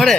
ঘরে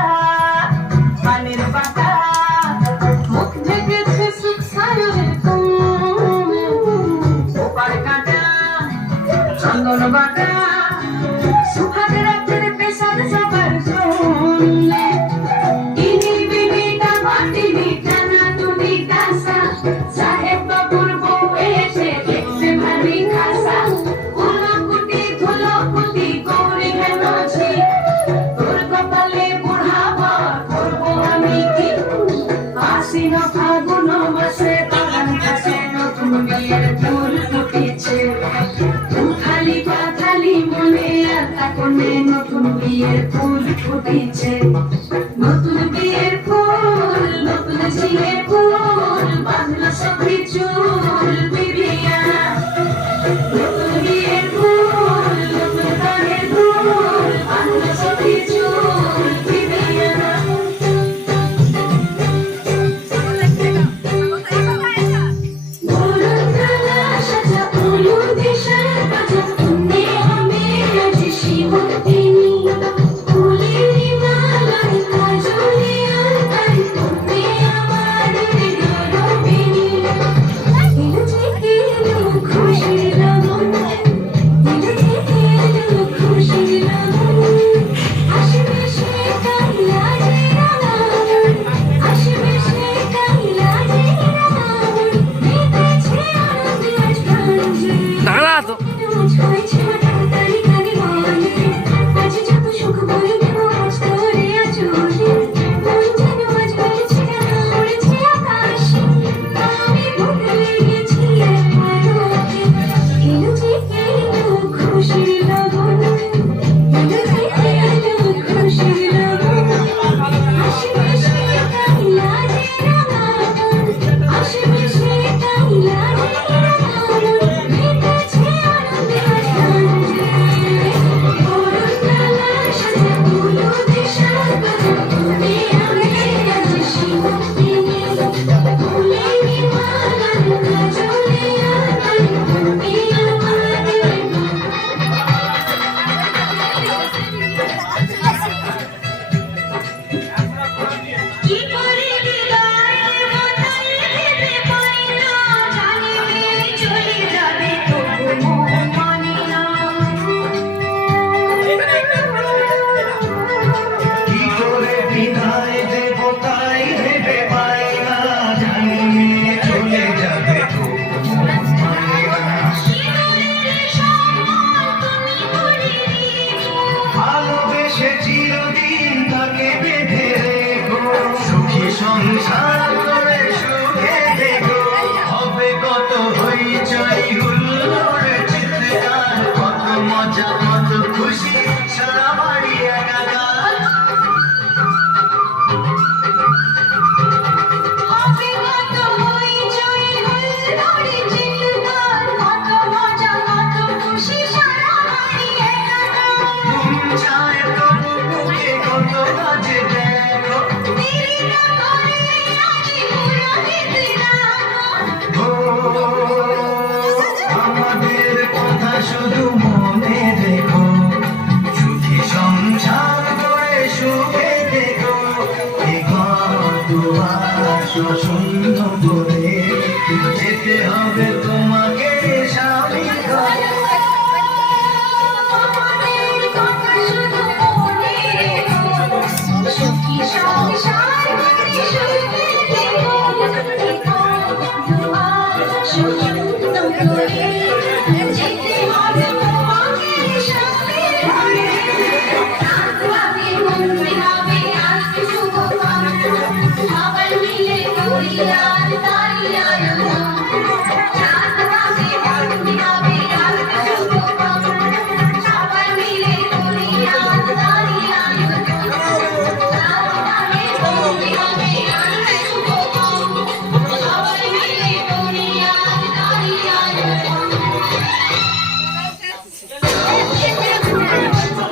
বাটা সুহাগ রাতের পেশার সবার শুনলে ইনি বিবিটা, মাটিনি টানা টুনি কাসা। সাহেব বাবুর বউ এসে দেখতে ভারী খাসা কুলো কুটি ধুলো কুটি গৌরী হেন ছি তোর কপালে বুড়াবো করব আমি কি? আশ্বিন ফাগুন মাসে নতুন বিয়ের ফুল ফুটেছে। সংসার Спасибо. Yeah.